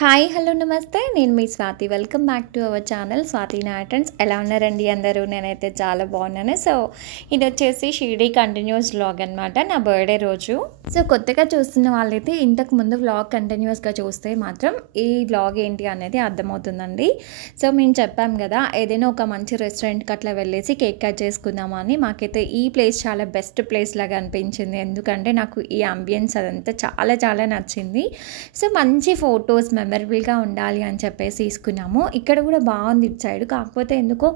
Hi hello నమస్తే నేను మీ Swathi welcome back to our channel Swathi నాటన్స్. ఎలా ఉన్నారండి అందరూ? నేనైతే చాలా బాగున్నాను. సో ఇది వచ్చేసి షిరిడి కంటిన్యూస్ వ్లాగ్ అనమాట, నా బర్త్డే రోజు. సో కొత్తగా చూస్తున్న వాళ్ళైతే ఇంతకు ముందు వ్లాగ్ కంటిన్యూస్గా చూస్తే మాత్రం ఈ వ్లాగ్ ఏంటి అనేది అర్థమవుతుందండి. సో మేము చెప్పాం కదా, ఏదైనా ఒక మంచి రెస్టారెంట్కి అట్లా వెళ్ళేసి కేక్ కట్ చేసుకుందామని. మాకైతే ఈ ప్లేస్ చాలా బెస్ట్ ప్లేస్ లాగా అనిపించింది, ఎందుకంటే నాకు ఈ అంబియన్స్ అదంతా చాలా చాలా నచ్చింది. సో మంచి ఫొటోస్ మెమరబుల్గా ఉండాలి అని చెప్పేసి తీసుకున్నాము. ఇక్కడ కూడా బాగుంది ఇటు సైడ్, కాకపోతే ఎందుకో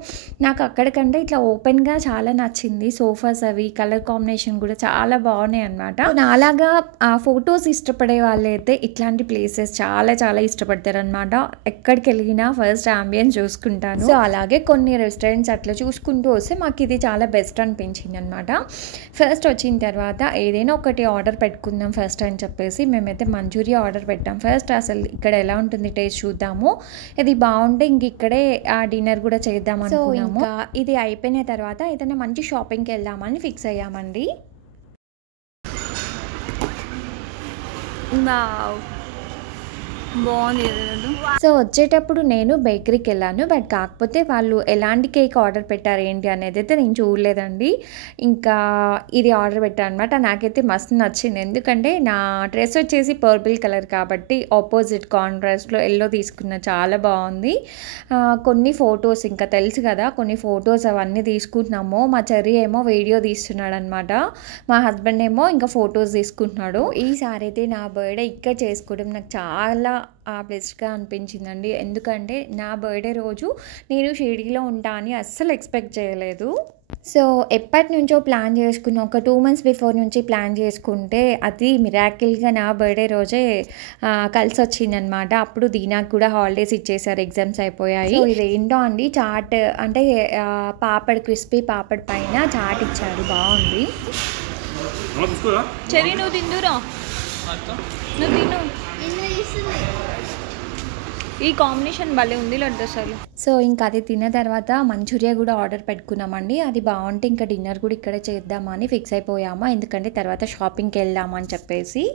నాకు అక్కడికంటే ఇట్లా ఓపెన్గా చాలా నచ్చింది. సోఫాస్ అవి కలర్ కాంబినేషన్ కూడా చాలా బాగున్నాయి అనమాట. నాలాగా ఆ ఫొటోస్ ఇష్టపడే వాళ్ళైతే ఇట్లాంటి ప్లేసెస్ చాలా చాలా ఇష్టపడతారు అనమాట. ఎక్కడికి వెళ్ళినా ఫస్ట్ అంబియన్స్ చూసుకుంటాను. సో అలాగే కొన్ని రెస్టారెంట్స్ అట్లా చూసుకుంటూ వస్తే మాకు ఇది చాలా బెస్ట్ అనిపించింది అనమాట. ఫస్ట్ వచ్చిన తర్వాత ఏదైనా ఒకటి ఆర్డర్ పెట్టుకుందాం ఫస్ట్ అని చెప్పేసి మేమైతే మంచూరియా ఆర్డర్ పెట్టాం. ఫస్ట్ అసలు ఇక్కడ ఎలా ఉంటుంది టేస్ట్ చూద్దాము, ఇది బాగుంటే ఇంక ఇక్కడే ఆ డిన్నర్ కూడా చేద్దాం అనుకున్నాము. ఇంకా ఇది అయిపోయిన తర్వాత ఏదైనా మంచి షాపింగ్కి వెళ్దామని ఫిక్స్ అయ్యామండి. బాగుంది. సో వచ్చేటప్పుడు నేను బేకరీకి వెళ్ళాను, బట్ కాకపోతే వాళ్ళు ఎలాంటి కేక్ ఆర్డర్ పెట్టారు ఏంటి అనేది అయితే నేను చూడలేదండి. ఇంకా ఇది ఆర్డర్ పెట్టాను అనమాట. నాకైతే మస్తు నచ్చింది, ఎందుకంటే నా డ్రెస్ వచ్చేసి పర్పుల్ కలర్ కాబట్టి ఆపోజిట్ కాంట్రాస్ట్లో ఎల్లో తీసుకున్న చాలా బాగుంది. కొన్ని ఫొటోస్ ఇంకా తెలుసు కదా, కొన్ని ఫొటోస్ అవన్నీ తీసుకుంటున్నాము. మా చెర్రీ ఏమో వీడియో తీస్తున్నాడు అనమాట, మా హస్బెండ్ ఏమో ఇంకా ఫొటోస్ తీసుకుంటున్నాడు. ఈసారి అయితే నా బర్త్డే ఇక్కడ చేసుకోవడం నాకు చాలా బెస్ట్గా అనిపించిందండి, ఎందుకంటే నా బర్త్డే రోజు నేను షిరిడీలో ఉంటా అని అస్సలు ఎక్స్పెక్ట్ చేయలేదు. సో ఎప్పటి నుంచో ప్లాన్ చేసుకున్న, ఒక 2 months బిఫోర్ నుంచి ప్లాన్ చేసుకుంటే అది మిరాకిల్గా నా బర్త్డే రోజే కలిసి వచ్చిందనమాట. అప్పుడు దీనాకు కూడా హాలిడేస్ ఇచ్చేసారు, ఎగ్జామ్స్ అయిపోయాయి. సో ఇదేంటో అండి, చాట్ అంటే పాపడ్, క్రిస్పీ పాపడ్ పైన చాట్ ఇచ్చారు, బాగుంది. చెరి నువ్వు తిందురా, నువ్వు తిను. ఈ కాంబినేషన్ భలే ఉంది లడ్డు అసలు. సో ఇంకా అది తిన్న తర్వాత మంచూరియా కూడా ఆర్డర్ పెట్టుకున్నామండి. అది బాగుంటే ఇంకా డిన్నర్ కూడా ఇక్కడే చేద్దామని ఫిక్స్ అయిపోయాము, ఎందుకంటే తర్వాత షాపింగ్కి వెళ్దామని చెప్పేసి.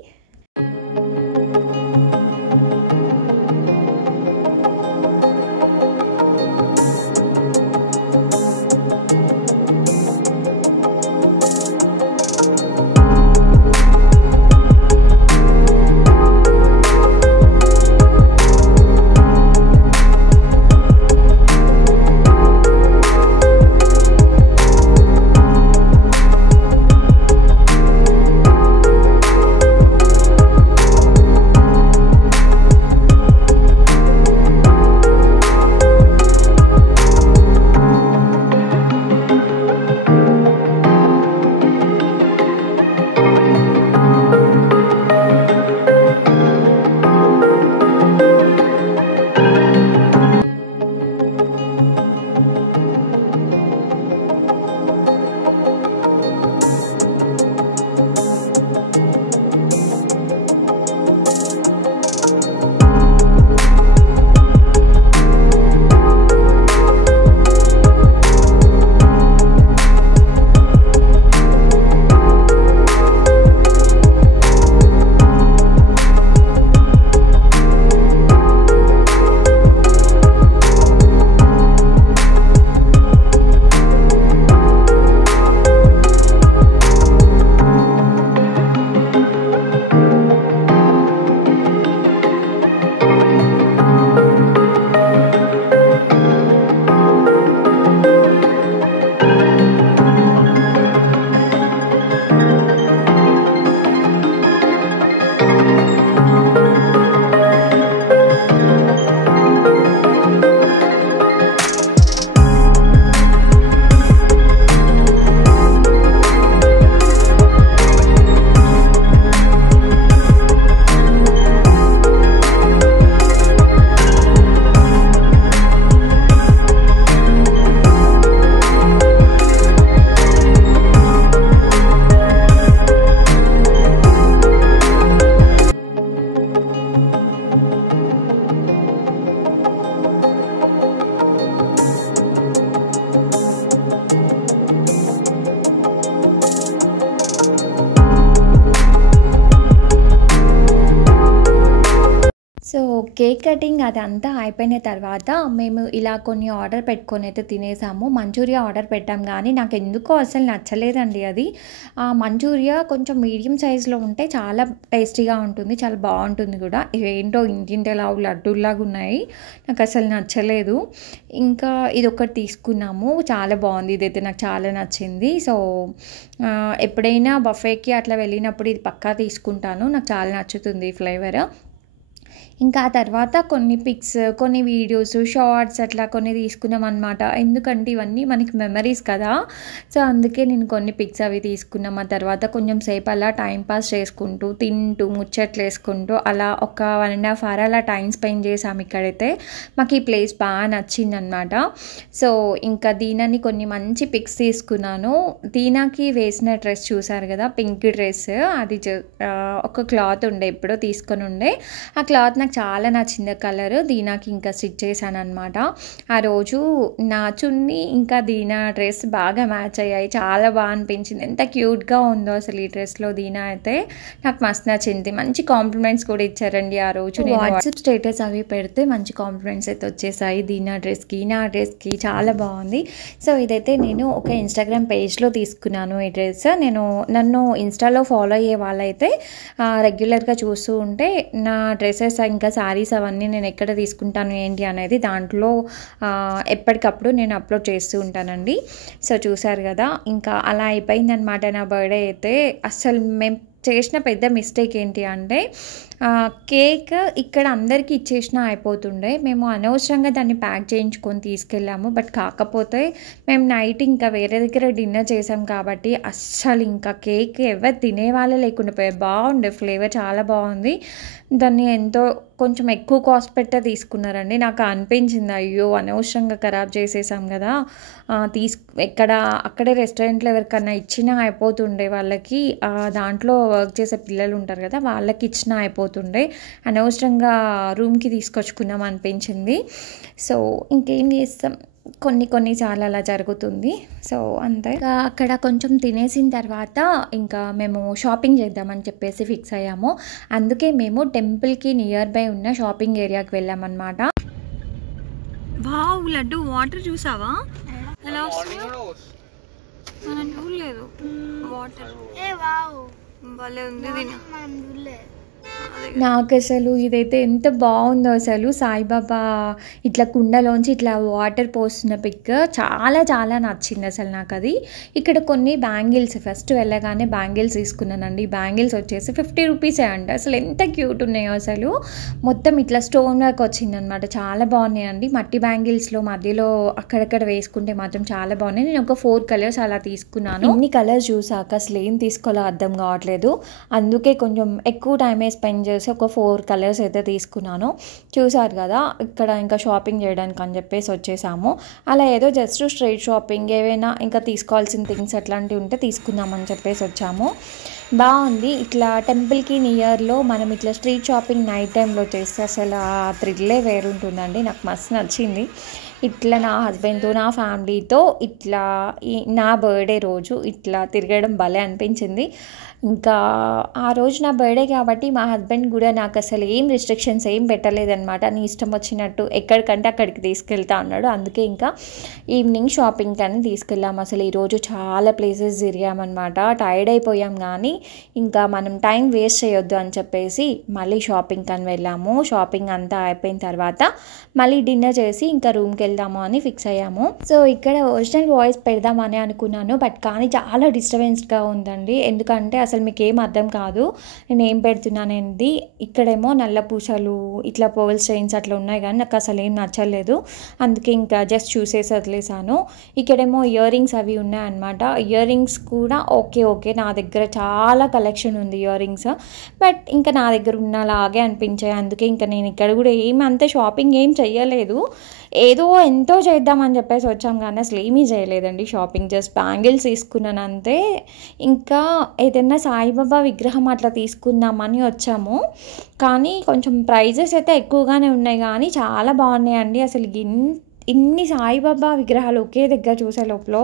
కేక్ కటింగ్ అదంతా అయిపోయిన తర్వాత మేము ఇలా కొన్ని ఆర్డర్ పెట్టుకొని అయితే తినేసాము. మంచూరియా ఆర్డర్ పెట్టాం కానీ నాకు ఎందుకో అసలు నచ్చలేదండి అది. మంచూరియా కొంచెం మీడియం సైజులో ఉంటే చాలా టేస్టీగా ఉంటుంది, చాలా బాగుంటుంది కూడా. ఇవేంటో ఇంటింటేలా లడ్డూల్లాగా ఉన్నాయి, నాకు అసలు నచ్చలేదు. ఇంకా ఇది ఒకటి తీసుకున్నాము, చాలా బాగుంది, ఇదైతే నాకు చాలా నచ్చింది. సో ఎప్పుడైనా బఫేకి అట్లా వెళ్ళినప్పుడు ఇది పక్కా తీసుకుంటాను, నాకు చాలా నచ్చుతుంది ఈ ఫ్లేవర్. ఇంకా ఆ తర్వాత కొన్ని పిక్స్, కొన్ని వీడియోస్, షార్ట్స్ అట్లా కొన్ని తీసుకున్నాం అనమాట. ఎందుకంటే ఇవన్నీ మనకి మెమరీస్ కదా, సో అందుకే నేను కొన్ని పిక్స్ అవి తీసుకున్నాం. ఆ తర్వాత కొంచెం సేపు అలా టైంపాస్ చేసుకుంటూ తింటూ ముచ్చట్లు వేసుకుంటూ అలా ఒక 1.5 hour అలా టైం స్పెండ్ చేసాము ఇక్కడైతే. మాకు ఈ ప్లేస్ బాగా నచ్చిందనమాట. సో ఇంకా దీనాని కొన్ని మంచి పిక్స్ తీసుకున్నాను. దీనాకి వేసిన డ్రెస్ చూసారు కదా, పింక్ డ్రెస్, అది ఒక క్లాత్ ఉండే, ఎప్పుడో తీసుకొని ఉండే. ఆ క్లాత్ నాకు చాలా నచ్చింది కలర్. దీనాకి ఇంకా స్టిచ్ చేశాను అనమాట. ఆ రోజు నా చున్నీ ఇంకా దీనా డ్రెస్ బాగా మ్యాచ్ అయ్యాయి, చాలా బాగా అనిపించింది. ఎంత క్యూట్గా ఉందో అసలు ఈ డ్రెస్లో దీనా అయితే, నాకు మస్తు నచ్చింది. మంచి కాంప్లిమెంట్స్ కూడా ఇచ్చారండి ఆ రోజు. నేను వాట్సాప్ స్టేటస్ అవి పెడితే మంచి కాంప్లిమెంట్స్ అయితే వచ్చేసాయి దీనా డ్రెస్కి, నా డ్రెస్కి, చాలా బాగుంది. సో ఇదైతే నేను ఒక ఇన్స్టాగ్రామ్ పేజ్లో తీసుకున్నాను ఈ డ్రెస్. నన్ను ఇన్స్టాలో ఫాలో అయ్యే వాళ్ళైతే రెగ్యులర్గా చూస్తూ ఉంటే నా డ్రెస్సెస్ ఇంకా శారీస్ అవన్నీ నేను ఎక్కడ తీసుకుంటాను ఏంటి అనేది దాంట్లో ఎప్పటికప్పుడు నేను అప్లోడ్ చేస్తూ ఉంటానండి. సో చూసారు కదా, ఇంకా అలా అయిపోయిందనమాట నా బర్త్డే అయితే. అస్సలు మేము చేసిన పెద్ద మిస్టేక్ ఏంటి అంటే, కేక్ ఇక్కడ అందరికీ ఇచ్చేసినా అయిపోతుండే, మేము అనవసరంగా దాన్ని ప్యాక్ చేయించుకొని తీసుకెళ్ళాము. బట్ కాకపోతే మేము నైట్ ఇంకా వేరే దగ్గర డిన్నర్ చేసాం కాబట్టి అస్సలు ఇంకా కేక్ ఎవరు తినేవాళ్ళే లేకుండా పోయారు. బాగుండే ఫ్లేవర్, చాలా బాగుంది. దాన్ని కొంచెం ఎక్కువ కాస్ట్ పెట్టే తీసుకున్నారండి. నాకు అనిపించింది, అయ్యో అనవసరంగా ఖరాబ్ చేసేసాం కదా, అక్కడే రెస్టారెంట్లో ఎవరికన్నా ఇచ్చినా అయిపోతుండే, వాళ్ళకి దాంట్లో వర్క్ చేసే పిల్లలు ఉంటారు కదా, వాళ్ళకి ఇచ్చినా అయిపోతుండే, అనవసరంగా రూమ్కి తీసుకొచ్చుకున్నాం అనిపించింది. సో ఇంకేం చేస్తాం, కొన్నిసార్లు అలా జరుగుతుంది. సో అంతే. అక్కడ కొంచెం తినేసిన తర్వాత ఇంకా మేము షాపింగ్ చేద్దామని చెప్పేసి ఫిక్స్ అయ్యాము. అందుకే మేము టెంపుల్కి నియర్ బై ఉన్న షాపింగ్ ఏరియాకి వెళ్ళామన్నమాట. వావ్, లడ్డు వాటర్ చూసావా ఎలా వస్తుందో? మనం చూడలేదు వాటర్. భలే ఉంది దీని. నాకు అసలు ఇదైతే ఎంత బాగుందో అసలు, సాయిబాబా ఇట్లా కుండలోంచి ఇట్లా వాటర్ పోస్తున్న పిక్ చాలా చాలా నచ్చింది అసలు నాకు అది. ఇక్కడ కొన్ని బ్యాంగిల్స్, ఫస్ట్ వెళ్ళగానే బ్యాంగిల్స్ తీసుకున్నానండి. బ్యాంగిల్స్ వచ్చేసి 50 రూపీసే అంట. అసలు ఎంత క్యూట్ ఉన్నాయో అసలు, మొత్తం ఇట్లా స్టోన్ వర్క్ వచ్చిందనమాట, చాలా బాగున్నాయండి. మట్టి బ్యాంగిల్స్లో మధ్యలో అక్కడక్కడ వేసుకుంటే మాత్రం చాలా బాగున్నాయి. నేను ఒక 4 కలర్స్ అలా తీసుకున్నాను. ఇన్ని కలర్స్ చూసాక అసలు ఏం తీసుకోవాలో అర్థం కావట్లేదు, అందుకే కొంచెం ఎక్కువ టైమే స్పెండ్ చేసి ఒక 4 కలర్స్ అయితే తీసుకున్నాను. చూసారు కదా, ఇక్కడ ఇంకా షాపింగ్ చేయడానికి అని చెప్పేసి వచ్చేసాము. అలా ఏదో జస్ట్ స్ట్రైట్ షాపింగ్, ఏవైనా ఇంకా తీసుకోవాల్సిన థింగ్స్ అట్లాంటివి ఉంటే తీసుకుందామని చెప్పేసి వచ్చాము. బాగుంది. ఇట్లా టెంపుల్కి నియర్లో మనం ఇట్లా స్ట్రీట్ షాపింగ్ నైట్ టైంలో చేస్తే అసలు ఆ థ్రిల్లే వేరుంటుందండి, నాకు మస్తు నచ్చింది. ఇట్లా నా హస్బెండ్తో, నా ఫ్యామిలీతో ఇట్లా నా బర్త్డే రోజు ఇట్లా తిరగడం భలే అనిపించింది. ఇంకా ఆ రోజు నా బర్త్డే కాబట్టి మా హస్బెండ్ కూడా నాకు అసలు ఏం రిస్ట్రిక్షన్స్ ఏం పెట్టలేదన్నమాట. నీ ఇష్టం వచ్చినట్టు ఎక్కడికంటే అక్కడికి తీసుకెళ్తా అన్నాడు. అందుకే ఇంకా ఈవినింగ్ షాపింగ్ కానీ తీసుకెళ్ళాము. అసలు ఈరోజు చాలా ప్లేసెస్ తిరిగామన్నమాట. టైర్డ్ అయిపోయాం కానీ ఇంకా మనం టైం వేస్ట్ చేయొద్దు అని చెప్పేసి మళ్ళీ షాపింగ్ కానీ వెళ్ళాము. షాపింగ్ అంతా అయిపోయిన తర్వాత మళ్ళీ డిన్నర్ చేసి ఇంకా రూమ్కి వెళ్దాము అని ఫిక్స్ అయ్యాము. సో ఇక్కడ ఒరిజినల్ వాయిస్ పెడదామని అనుకున్నాను, బట్ కానీ చాలా డిస్టర్బెన్స్గా ఉందండి. ఎందుకంటే అసలు మీకు ఏం అర్థం కాదు నేను ఏం పెడుతున్నానేది. ఇక్కడేమో నల్ల పూసలు, ఇట్లా పర్ల్ చైన్స్ అట్లా ఉన్నాయి కానీ నాకు అసలు ఏం నచ్చలేదు, అందుకే ఇంకా జస్ట్ చూసేసి వదిలేసాను. ఇక్కడేమో ఇయర్ రింగ్స్ అవి ఉన్నాయన్నమాట. ఇయర్ రింగ్స్ కూడా ఓకే నా దగ్గర చాలా కలెక్షన్ ఉంది ఇయర్ రింగ్స్, బట్ ఇంకా నా దగ్గర ఉన్నలాగే అనిపించాయి. అందుకే ఇంకా నేను ఇక్కడ కూడా ఏమంతా షాపింగ్ ఏం చెయ్యలేదు, ఏదో ఎంతో చేద్దామని చెప్పేసి వచ్చాం కానీ అసలు ఏమీ చేయలేదండి షాపింగ్. జస్ట్ బ్యాంగిల్స్ తీసుకున్నాను అంతే. ఇంకా ఏదైనా సాయిబాబా విగ్రహం అట్లా తీసుకుందామని వచ్చాము, కానీ కొంచెం ప్రైజెస్ అయితే ఎక్కువగానే ఉన్నాయి కానీ చాలా బాగున్నాయండి. అసలు ఇంత ఇన్ని సాయిబాబా విగ్రహాలు ఒకే దగ్గర చూసే లోపల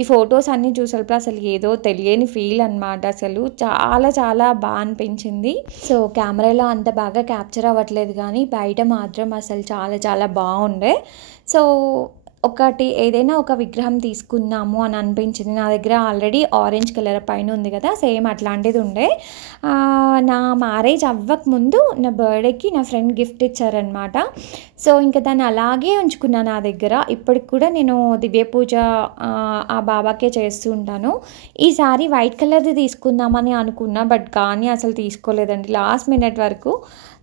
ఈ ఫొటోస్ అన్నీ చూసే లోపల అసలు ఏదో తెలియని ఫీల్ అనమాట. అసలు చాలా చాలా బాగా అనిపించింది. సో కెమెరాలో అంత బాగా క్యాప్చర్ అవ్వట్లేదు కానీ బయట మాత్రం అసలు చాలా చాలా బాగుండే. సో ఒకటి ఏదైనా ఒక విగ్రహం తీసుకుందాము అని అనిపించింది. నా దగ్గర ఆల్రెడీ ఆరెంజ్ కలర్ పైన ఉంది కదా, సేమ్ అట్లాంటిది ఉండే. నా మ్యారేజ్ అవ్వకముందు నా బర్త్డేకి నా ఫ్రెండ్ గిఫ్ట్ ఇచ్చారనమాట. సో ఇంకా దాన్ని అలాగే ఉంచుకున్నాను నా దగ్గర. ఇప్పటికి కూడా నేను దివ్య పూజ ఆ బాబాకే చేస్తూ ఉంటాను. ఈసారి వైట్ కలర్ది తీసుకుందామని అనుకున్నా, బట్ కానీ అసలు తీసుకోలేదండి. లాస్ట్ మినిట్ వరకు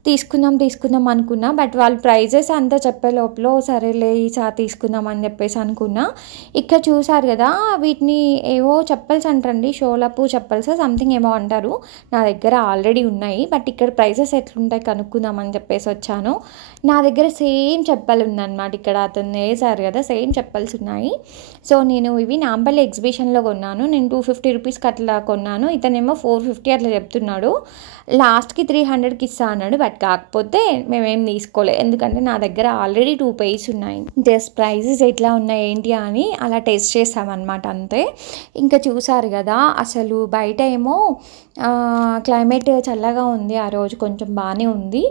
తీసుకుందాం అనుకున్నా, బట్ వాళ్ళు ప్రైజెస్ అంతా చెప్పే లోపల సరేలే ఈసారి తీసుకుందాం అని చెప్పేసి అనుకున్నా. ఇక్కడ చూసారు కదా, వీటిని ఏవో చెప్పల్స్ అంటారండి, షోలపు చెప్పల్స్ సంథింగ్ ఏమో అంటారు. నా దగ్గర ఆల్రెడీ ఉన్నాయి, బట్ ఇక్కడ ప్రైజెస్ ఎట్లుంటాయి కనుక్కుందామని చెప్పేసి వచ్చాను. నా దగ్గర సేమ్ చెప్పలు ఉందన్నమాట. ఇక్కడ అతను వేసారు కదా, సేమ్ చెప్పల్స్ ఉన్నాయి. సో నేను ఇవి నాంపల్లి ఎగ్జిబిషన్లో కొన్నాను. నేను 250 రూపీస్కి అట్లా కొన్నాను. ఇతనేమో 450 అట్లా చెప్తున్నాడు. లాస్ట్కి 300కి ఇస్తా అన్నాడు, బట్ కాకపోతే మేమేం తీసుకోలే, ఎందుకంటే నా దగ్గర ఆల్రెడీ 2 పెయిర్స్ ఉన్నాయి. జస్ట్ ప్రైజెస్ ఎట్లా ఉన్నాయి ఏంటి అని అలా టెస్ట్ చేసామన్నమాట అంతే. ఇంకా చూసారు కదా, అసలు బయట ఏమో క్లైమేట్ చల్లగా ఉంది, ఆ రోజు కొంచెం బాగానే ఉంది.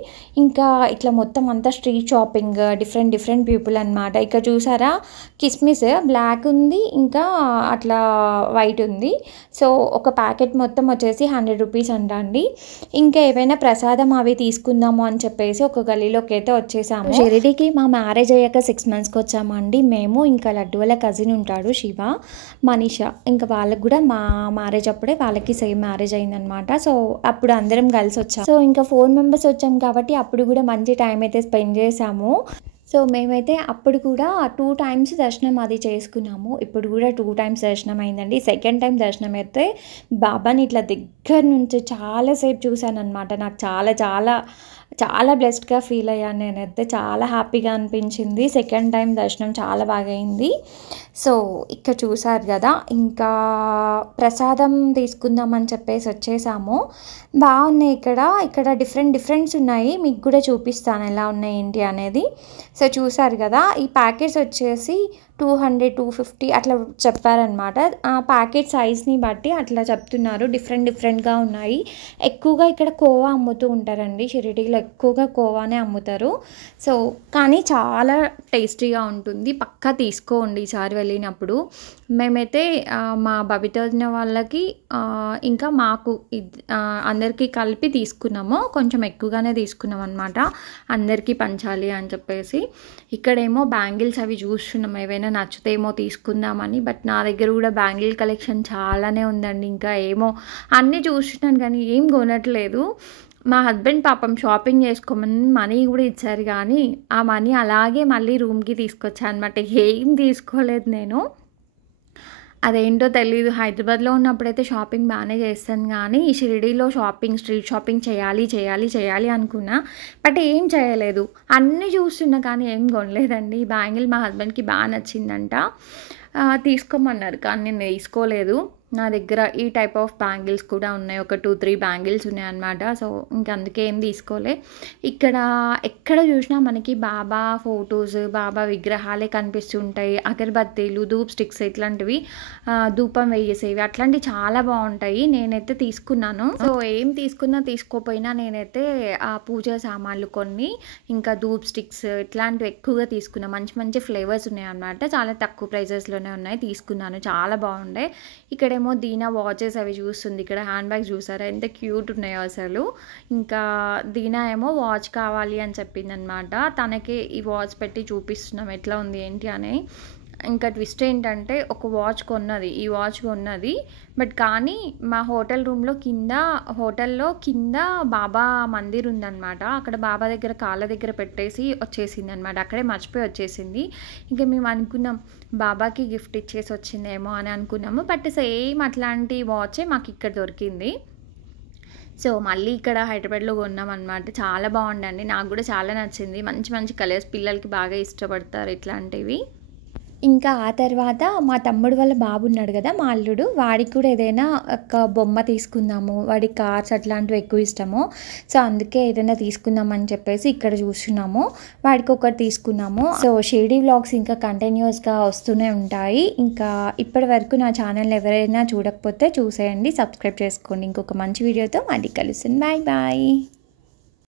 ఇంకా ఇట్లా మొత్తం అంతా స్ట్రీట్ షాపింగ్, డిఫరెంట్ పీపుల్ అనమాట. ఇక్కడ చూసారా, కిస్మిస్ బ్లాక్ ఉంది, ఇంకా అట్లా వైట్ ఉంది. సో ఒక ప్యాకెట్ మొత్తం వచ్చేసి 100 రూపీస్ అండి. ఇంకా ఏవైనా ప్రసాదం అవి తీసుకుందాము అని చెప్పేసి ఒక గల్లీలోకి అయితే వచ్చేసాము. షిరిడీకి మా మ్యారేజ్ అయ్యాక 6 మంత్స్కి వచ్చామండి మేము. ఇంకా లడ్డు వాళ్ళ కజిన్ ఉంటాడు శివ, మనీషా, ఇంకా వాళ్ళకి కూడా మా మ్యారేజ్ అప్పుడే వాళ్ళకి సేమ్ మ్యారేజ్ అయిందనమాట. సో అప్పుడు అందరం కలిసి వచ్చాము. సో ఇంకా 4 మెంబర్స్ వచ్చాం కాబట్టి అప్పుడు కూడా మంచి టైం అయితే స్పెండ్ చేసాము. సో మేమైతే అప్పుడు కూడా 2 టైమ్స్ దర్శనం అది చేసుకున్నాము. ఇప్పుడు కూడా 2 టైమ్స్ దర్శనం అయిందండి. సెకండ్ టైం దర్శనం అయితే బాబాని ఇట్లా దగ్గర నుంచి చాలాసేపు చూశాను అనమాట. నాకు చాలా చాలా చాలా బ్లెస్డ్గా ఫీల్ అయ్యాను నేనైతే. చాలా హ్యాపీగా అనిపించింది. సెకండ్ టైం దర్శనం చాలా బాగా అయింది. సో ఇక్కడ చూసారు కదా, ఇంకా ప్రసాదం తీసుకుందామని చెప్పేసి వచ్చేసాము. బాగున్నాయి ఇక్కడ డిఫరెంట్స్ ఉన్నాయి. మీకు కూడా చూపిస్తాను ఎలా ఉన్నాయి ఏంటి అనేది. సో చూసారు కదా, ఈ ప్యాకెట్స్ వచ్చేసి 200, 250 అట్లా చెప్పారనమాట. ఆ ప్యాకెట్ సైజ్ని బట్టి అట్లా చెప్తున్నారు. డిఫరెంట్గా ఉన్నాయి. ఎక్కువగా ఇక్కడ కోవా అమ్ముతూ ఉంటారండి. షిరిడీలో ఎక్కువగా కోవానే అమ్ముతారు. సో కానీ చాలా టేస్టీగా ఉంటుంది. పక్కా తీసుకోండి ఈసారి వెళ్ళినప్పుడు. మేమైతే మా భవితజ్ఞ వాళ్ళకి ఇంకా మాకు అందరికీ కలిపి తీసుకున్నాము. కొంచెం ఎక్కువగానే తీసుకున్నాం అనమాట, అందరికీ పంచాలి అని చెప్పేసి. ఇక్కడేమో బ్యాంగిల్స్ అవి చూస్తున్నాం, ఏవైనా నచ్చుతేమో తీసుకుందామని. బట్ నా దగ్గర కూడా బ్యాంగిల్ కలెక్షన్ చాలానే ఉందండి. ఇంకా ఏమో అన్నీ చూస్తున్నాను కానీ ఏం కొనట్లేదు. మా హస్బెండ్ పాపం షాపింగ్ చేసుకోమని మనీ కూడా ఇచ్చారు, కానీ ఆ మనీ అలాగే మళ్ళీ రూమ్కి తీసుకొచ్చాను అనమాట. ఏం తీసుకోలేదు నేను. అదేంటో తెలీదు. హైదరాబాద్లో ఉన్నప్పుడైతే షాపింగ్ బాగానే చేస్తాను, కానీ ఈ షిరిడీలో స్ట్రీట్ షాపింగ్ చేయాలి అనుకున్నా, బట్ ఏం చేయలేదు. అన్నీ చూస్తున్నా కానీ ఏం కొనలేదండి. బ్యాంగిల్ మా హస్బెండ్కి బాగా నచ్చిందంట, తీసుకోమన్నారు, కానీ నేను తీసుకోలేదు. నా దగ్గర ఈ టైప్ ఆఫ్ బ్యాంగిల్స్ కూడా ఉన్నాయి, ఒక 2-3 బ్యాంగిల్స్ ఉన్నాయన్నమాట. సో ఇంక అందుకే ఏం తీసుకోలే. ఎక్కడ చూసినా మనకి బాబా ఫొటోస్, బాబా విగ్రహాలే కనిపిస్తుంటాయి. అగరబత్తీలు, ధూప్ స్టిక్స్ ఇట్లాంటివి, ధూపం వేసేవి అట్లాంటివి చాలా బాగుంటాయి. నేనైతే తీసుకున్నాను. సో ఏం తీసుకోపోయినా నేనైతే ఆ పూజ సామాన్లు కొన్ని, ఇంకా ధూప్ స్టిక్స్ ఇట్లాంటివి ఎక్కువగా తీసుకున్నాను. మంచి ఫ్లేవర్స్ ఉన్నాయి అన్నమాట. చాలా తక్కువ ప్రైజెస్లోనే ఉన్నాయి, తీసుకున్నాను. చాలా బాగుండే. ఇక్కడేమో దీనా వాచెస్ అవి చూస్తుంది. ఇక్కడ హ్యాండ్ బ్యాగ్స్ చూసారా ఎంత క్యూట్ ఉన్నాయో అసలు. ఇంకా దీనా ఏమో వాచ్ కావాలి అని చెప్పింది అనమాట. తనకి ఈ వాచ్ పెట్టి చూపిస్తున్నాం ఎట్లా ఉంది ఏంటి అని. ఇంకా ట్విస్ట్ ఏంటంటే ఒక వాచ్ కొన్నది, ఈ వాచ్ కొన్నది, బట్ కానీ మా హోటల్లో కింద బాబా మందిర్ ఉందన్నమాట. అక్కడ బాబా దగ్గర కాళ్ళ దగ్గర పెట్టేసి వచ్చేసింది అనమాట. అక్కడే మర్చిపోయి వచ్చేసింది. ఇంకా మేము అనుకున్నాం బాబాకి గిఫ్ట్ ఇచ్చేసి వచ్చిందేమో అని అనుకున్నాము, బట్ సేమ్ అట్లాంటి వాచే మాకు ఇక్కడ దొరికింది. సో మళ్ళీ ఇక్కడ హైదరాబాద్లో కొన్నాం అనమాట. చాలా బాగుండండి, నాకు కూడా చాలా నచ్చింది. మంచి కలర్స్, పిల్లలకి బాగా ఇష్టపడతారు ఇట్లాంటివి. ఇంకా ఆ తర్వాత మా తమ్ముడు వాళ్ళ బాబు ఉన్నాడు కదా, మా అల్లుడు, వాడికి కూడా ఏదైనా ఒక బొమ్మ తీసుకుందాము, వాడికి కార్స్ అట్లాంటివి ఎక్కువ ఇష్టము. సో అందుకే ఏదైనా తీసుకుందామని చెప్పేసి ఇక్కడ చూస్తున్నాము, వాడికి ఒకటి తీసుకున్నాము. సో షిరిడి వ్లాగ్స్ ఇంకా కంటిన్యూస్గా వస్తూనే ఉంటాయి. ఇంకా ఇప్పటి వరకు నా ఛానల్ ఎవరైనా చూడకపోతే చూసేయండి, సబ్స్క్రైబ్ చేసుకోండి. ఇంకొక మంచి వీడియోతో మళ్ళీ కలుస్తాను. Bye bye.